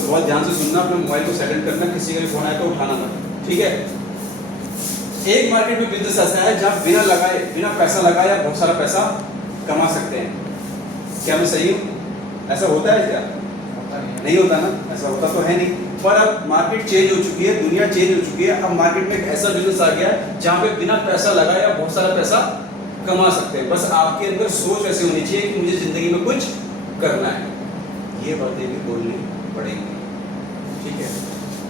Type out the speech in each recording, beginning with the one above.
तो बहुत ध्यान से सुनना, अपने मोबाइल को साइलेंट करना, किसी का भी फोन आए तो उठाना ना, ठीक है। एक मार्केट में बिजनेस ऐसा है जहाँ बिना लगाए, बिना पैसा लगाए आप बहुत सारा पैसा कमा सकते हैं। क्या मैं सही हूँ? ऐसा होता है क्या? नहीं होता ना, ऐसा होता तो है नहीं। पर अब मार्केट चेंज हो चुकी है, दुनिया चेंज हो चुकी है। अब मार्केट में एक ऐसा बिजनेस आ गया है जहाँ पे बिना पैसा लगाए आप बहुत सारा पैसा कमा सकते हैं। बस आपके अंदर सोच ऐसी होनी चाहिए कि मुझे जिंदगी में कुछ करना है। ये बातें भी बोलनी पड़ेगी, ठीक है।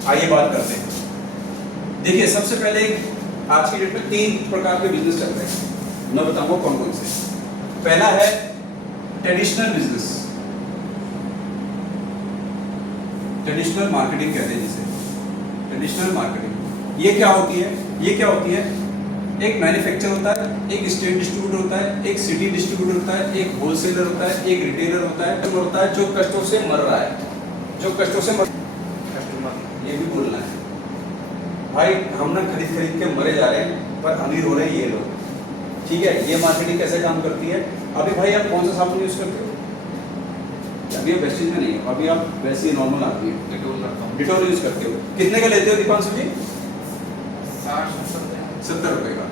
आइए बात करते हैं। देखिए, सबसे पहले आज की डेट में 3 प्रकार के बिजनेस चल रहे हैं। मैं बताऊंगा कौन कौन से। पहला है ट्रेडिशनल बिजनेस, ट्रेडिशनल मार्केटिंग कहते हैं जिसे। ट्रेडिशनल मार्केटिंग ये क्या होती है? ये क्या होती है? एक मैन्युफैक्चर होता है, एक स्टेट डिस्ट्रीब्यूटर होता है, एक सिटी डिस्ट्रीब्यूटर होता है, एक होलसेलर होता है, एक रिटेलर होता है जो कष्टों से मर रहा है, जो कष्टों से ये भी बोलना है भाई। हम ना खरीद खरीद के मरे जा रहे हैं पर अमीर हो रहे हैं ये लोग, ठीक है। ये मार्केटिंग कैसे काम करती है? अभी भाई आप कौन सा साबुन यूज करते हो? अभी आप वेस्टेज में नहीं हो, अभी आप वैसे ही नॉर्मल आदमी हो। डिटोल करता हूँ। डिटोल यूज करते हो। कितने का लेते हो दीपांशु जी? 60-70 रुपए का।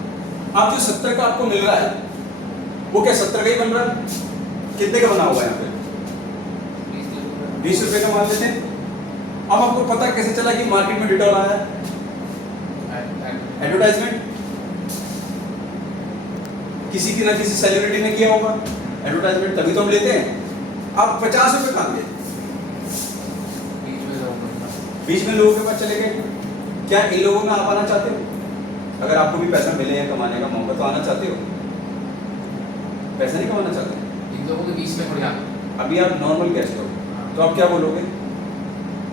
अब जो 70 का आपको मिल रहा है वो क्या 70 का ही बन रहा है? कितने का बना हुआ है यहाँ पे? 20 रुपए का मान लेते हैं। अब आपको पता कैसे चला कि मार्केट में डिटॉल आया है? एडवर्टाइजमेंट किसी की ना किसी सेलिब्रिटी ने किया होगा एडवर्टाइजमेंट, तभी तो हम लेते हैं। आप 50 रुपए कहाँ गए? बीच में लोगों के पास चले गए। क्या इन लोगों में आप आना चाहते हो? अगर आपको भी पैसा मिले या कमाने का मौका तो आना चाहते हो? पैसा नहीं कमाना चाहते? इन लोगों के बीच में थोड़ी आना। अभी आप नॉर्मल गेस्ट हो तो आप क्या बोलोगे?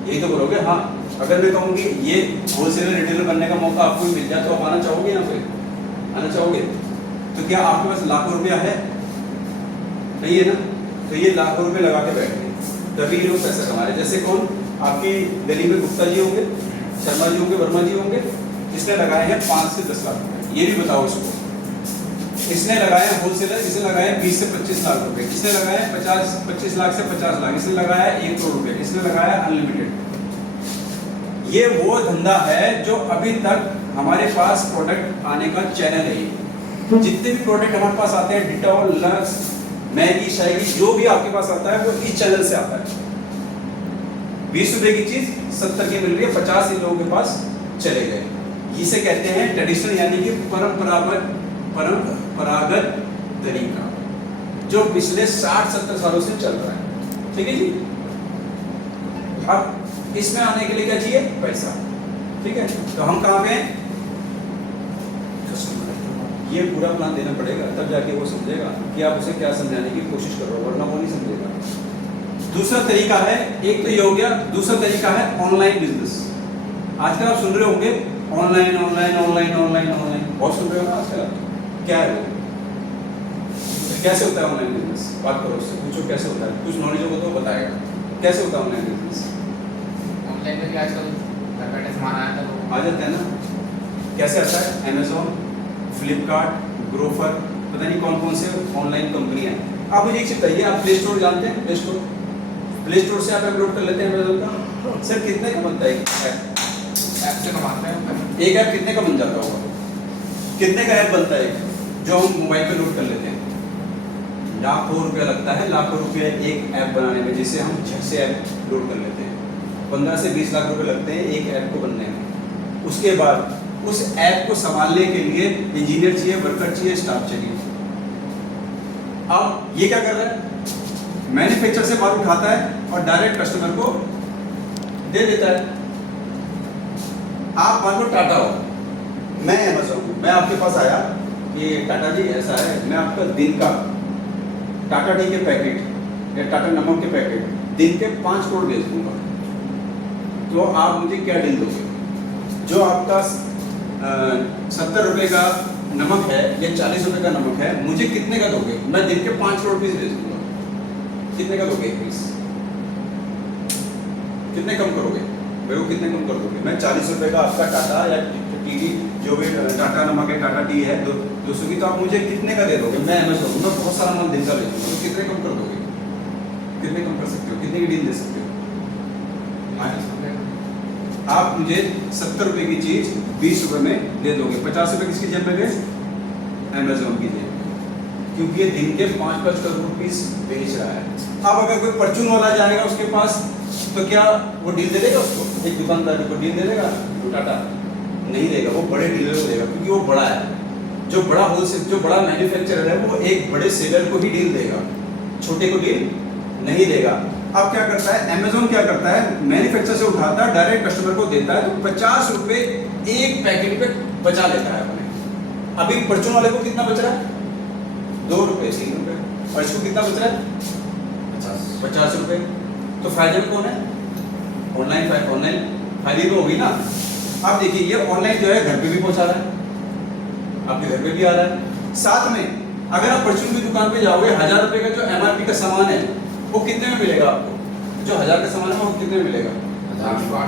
यही तो बोलोगे। हाँ, अगर मैं कहूँगी ये होलसेलर रिटेलर बनने का मौका आपको मिल जाए तो आप आना चाहोगे? यहाँ पे आना चाहोगे? तो क्या आपके पास लाखों रुपया है? नहीं है ना। तो ये लाखों रुपए लगा के बैठे हैं, तभी ये लोग पैसा कमा रहे हैं। जैसे कौन? आपकी गली में गुप्ता जी होंगे, शर्मा जी होंगे, वर्मा जी होंगे। इसने लगाए हैं 5 से 10 लाख रुपए। ये भी बताओ इसको। इसने लगाए होलसेलर, इसने लगाए 20 से 25 लाख रुपए। इसने लगाए 25 लाख से 50 लाख। इसने लगाया 1 करोड़ रुपए। इसने लगाया अनलिमिटेड। ये वो धंधा है जो अभी तक हमारे पास प्रोडक्ट आने का चैनल है। जितने भी प्रोडक्ट हमारे पास आते हैं, डिटॉल, लक्स, मैगी, शायगी, जो भी आपके पास आता है वो इस चैनल से आता है। 20 रुपए की चीज 70 की मिल रही है, 50 इन लोगों के पास चले गए। इसे कहते हैं ट्रेडिशनल, यानी कि परंपरागत तरीका जो पिछले 60-70 सालों से चल रहा है, ठीक है जी। अब इसमें आने के लिए क्या चाहिए? पैसा, ठीक है। तो हम कहाँ पे हैं? ये पूरा प्लान देना पड़ेगा, तब जाके वो समझेगा कि आप उसे क्या समझाने की कोशिश कर रहे हो, वरना वो नहीं समझेगा। दूसरा तरीका है, एक तो ये हो गया। दूसरा तरीका है ऑनलाइन बिजनेस। आजकल आप सुन रहे होंगे online online online online online, बहुत सुन रहे हो ना आजकल। क्या है वो? कैसे होता है ऑनलाइन बिजनेस? बात करो उससे, पूछो कैसे होता है। कुछ नॉलेज होगा तो बताएगा कैसे होता है ऑनलाइन बिजनेस। ऑनलाइन में भी आजकल घर बैठे सामान आया था आ जाता है ना। कैसे आता है? अमेजोन, फ्लिपकार्ट, ग्रोफर, पता नहीं कौन कौन से ऑनलाइन कंपनियां हैं। आप मुझे एक चीज बताइए, आप प्ले स्टोर जानते हैं? प्ले स्टोर से आप अपलोड कर लेते हैं अमेजोन का। सर कितने का बनता है ऐप से कमाते हैं। एक ऐप कितने का बन जाता होगा? कितने का ऐप बनता है जो हम मोबाइल पे लोड कर लेते हैं? लाखों रुपया लगता है, लाखों रुपया एक ऐप बनाने में, जिसे हम झट से ऐप लोड कर लेते हैं। 15 से 20 लाख रुपए लगते हैं एक ऐप को बनने में। उसके बाद उस ऐप को संभालने के लिए इंजीनियर चाहिए, वर्कर चाहिए, स्टाफ चाहिए। अब ये क्या कर रहा है? मैन्युफैक्चर से माल उठाता है और डायरेक्ट कस्टमर को दे देता है। आप मान लो टाटा हो, मैं अमेज़न हूं, मैं आपके पास आया कि टाटा जी ऐसा है, मैं आपका दिन का टाटा टी के पैकेट या टाटा नमक के पैकेट दिन के 5 करोड़ बेच दूंगा। तो आप मुझे क्या डील दोगे? जो आपका 70 रुपए का नमक है या 40 रुपए का नमक है, मुझे कितने का दोगे? मैं दिन के 5 करोड़ पीस बेच दूंगा। कितने का दोगे एक पीस? कितने कम करोगे भाई? वो कितने कम कर दोगे? मैं 40 रुपए का आपका टाटा या टी जो भी टाटा नमक है, टाटा टी है 200 की, तो आप मुझे कितने का दे दोगे? मैं अमेज़न हूं, मैं बहुत सारा माल दिन का बेचूंगा, तो कितने कम कर दोगे? कितने कम कर सकते हो? कितने की डील दे सकते हो? आप मुझे 70 रुपए की चीज 20 रुपए में दे दोगे, 50 रुपए किसकी जेब में गए? अमेजोन की जेब में, क्योंकि ये दिन के 5-5 करोड़ रुपीस बेच रहा है। अब अगर कोई परचून वाला जाएगा उसके पास, तो क्या वो डील दे देगा उसको? एक दुकानदार को डील दे देगा? टाटा नहीं देगा, वो बड़े डीलर को देगा, क्योंकि वो बड़ा है। जो बड़ा होलसेल, जो बड़ा मैन्युफैक्चरर है, वो एक बड़े सेलर को ही डील देगा, छोटे को डील नहीं देगा। अब क्या करता है अमेजोन, क्या करता है, मैन्युफैक्चरर से उठाता है, डायरेक्ट कस्टमर को देता है, तो 50 रुपए एक पैकेट पे बचा लेता है अपने। अभी परचून वाले को कितना बच रहा है? 2 रुपए 3 रुपए, और इसको कितना बच रहा है? 50 रुपए। तो फायदे में कौन है? ऑनलाइन फायदे में होगी ना। अब देखिए ये ऑनलाइन जो है घर पे भी पहुंचा रहा है, आपके घर पे भी आ रहा है। साथ में अगर आप परचून की दुकान पे जाओगे, 1000 रुपए का जो MRP का सामान है वो कितने में मिलेगा आपको? जो 1000 का सामान है वो कितने में मिलेगा? 800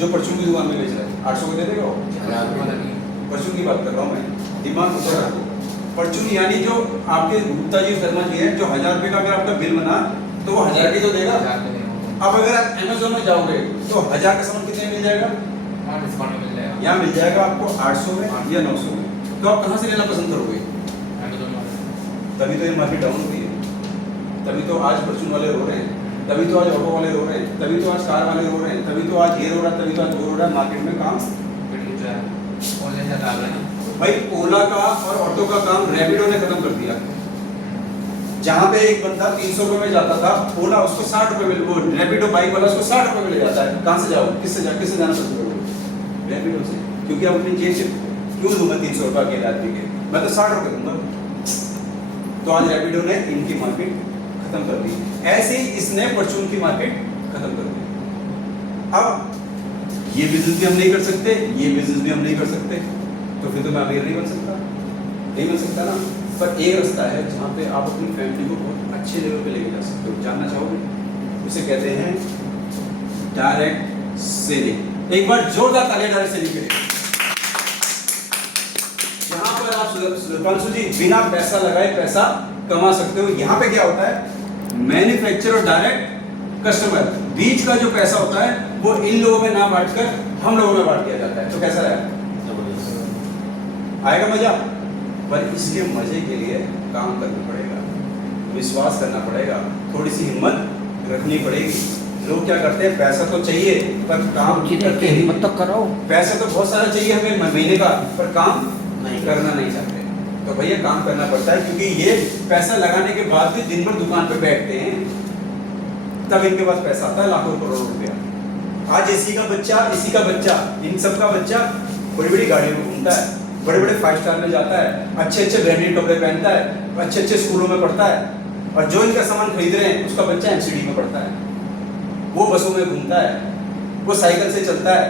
जो परचून की दुकान में बेच रहा है 800 को दे देगा वो? परचून की बात कर रहा हूँ मैं, दिमाग को थोड़ा रखो। परचून यानी जो आपके गुप्ता जी शर्मा जी है, जो 1000 रुपए का अगर आपका बिल बना तो वो 1000 की तो देगा। अब अगर आप अमेजोन में जाओगे तो 1000 का सामान कितने में मिल जाएगा? डिस्काउंट मिल जाएगा, यहाँ मिल जाएगा आपको 800 में या 900 में। तो आप कहाँ से लेना पसंद करोगे? तभी तो ये मार्केट डाउन हुई है, तभी तो आज परचून वाले रो रहे हैं, तभी तो आज ऑटो वाले रो रहे हैं, तभी तो आज कार वाले रो रहे हैं, तभी तो आज ये रो रहा है, तभी तो आज वो रो रहा है। मार्केट में काम भाई ओला का और ऑटो का काम रैपिडो ने खत्म कर दिया। जहाँ पे एक बंदा 300 रुपए में जाता था, ओला उसको 60 रुपए में, वो रैपिडो बाइक वाला उसको 60 रुपए में ले जाता है। कहाँ से जाओ, किससे जाना पसंद करोगे? रैपिडो से, क्योंकि आप अपनी जेब से क्यों दूंगा 300 रुपए अकेले आदमी के, मैं तो 60 रुपए दूंगा। तो आज रैपिडो ने इनकी मार्केट खत्म कर दी, ऐसे ही इसने परचून की मार्केट खत्म कर दी। अब ये बिजनेस भी हम नहीं कर सकते, ये बिजनेस भी हम नहीं कर सकते, तो फिर तो मैं अमीर नहीं बन सकता ना। पर एक रास्ता है जहाँ पे आप अपनी फैमिली को बहुत अच्छे लेवल पे लेके जा सकते हो। जानना चाहोगे? उसे कहते हैं डायरेक्ट सेलिंग। एक बार जोरदार तालियां डायरेक्ट सेलिंग के लिए। यहाँ पर आप सुधांशु जी बिना पैसा लगाए पैसा कमा सकते हो। यहाँ पे क्या होता है, मैन्युफैक्चरर और डायरेक्ट कस्टमर, बीच का जो पैसा होता है वो इन लोगों में ना बांटकर हम लोगों में बांट दिया जाता है। तो कैसा रहेगा? आएगा मजा। पर इसके मजे के लिए काम करना पड़ेगा, विश्वास करना पड़ेगा, थोड़ी सी हिम्मत रखनी पड़ेगी। लोग क्या करते हैं, पैसा तो चाहिए पर काम करते ही हिम्मत तो करो। पैसा तो बहुत सारा चाहिए हमें महीने का, पर काम नहीं करना नहीं चाहते। तो भैया काम करना पड़ता है, क्योंकि ये पैसा लगाने के बाद भी दिन भर दुकान पे बैठते हैं, तब इनके पास पैसा आता है लाखों करोड़ों रुपया। आज इसी का बच्चा, इन सब का बच्चा बड़ी बड़ी गाड़ियों में घूमता है, बड़े बड़े 5 स्टार में जाता है, अच्छे अच्छे ब्रांडेड कपड़े पहनता है, अच्छे अच्छे स्कूलों में पढ़ता है। और जो इनका सामान खरीद रहे हैं उसका बच्चा MCD में पढ़ता है, वो बसों में घूमता है, वो साइकिल से चलता है,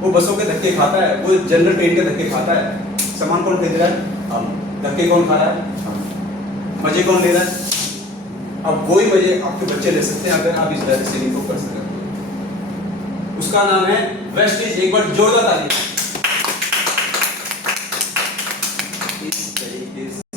वो बसों के धक्के खाता है, वो जनरल ट्रेन के धक्के खाता है। सामान कौन खरीद रहा है? हम। धक्के कौन खा रहा है? हम। मजे कौन ले रहा है? अब वही मजे आपके बच्चे ले सकते हैं अगर आप इस डायरेक्ट सेलिंग को कर सकते हैं। उसका नाम है वेस्टेज। एक बार जोरदार ताली।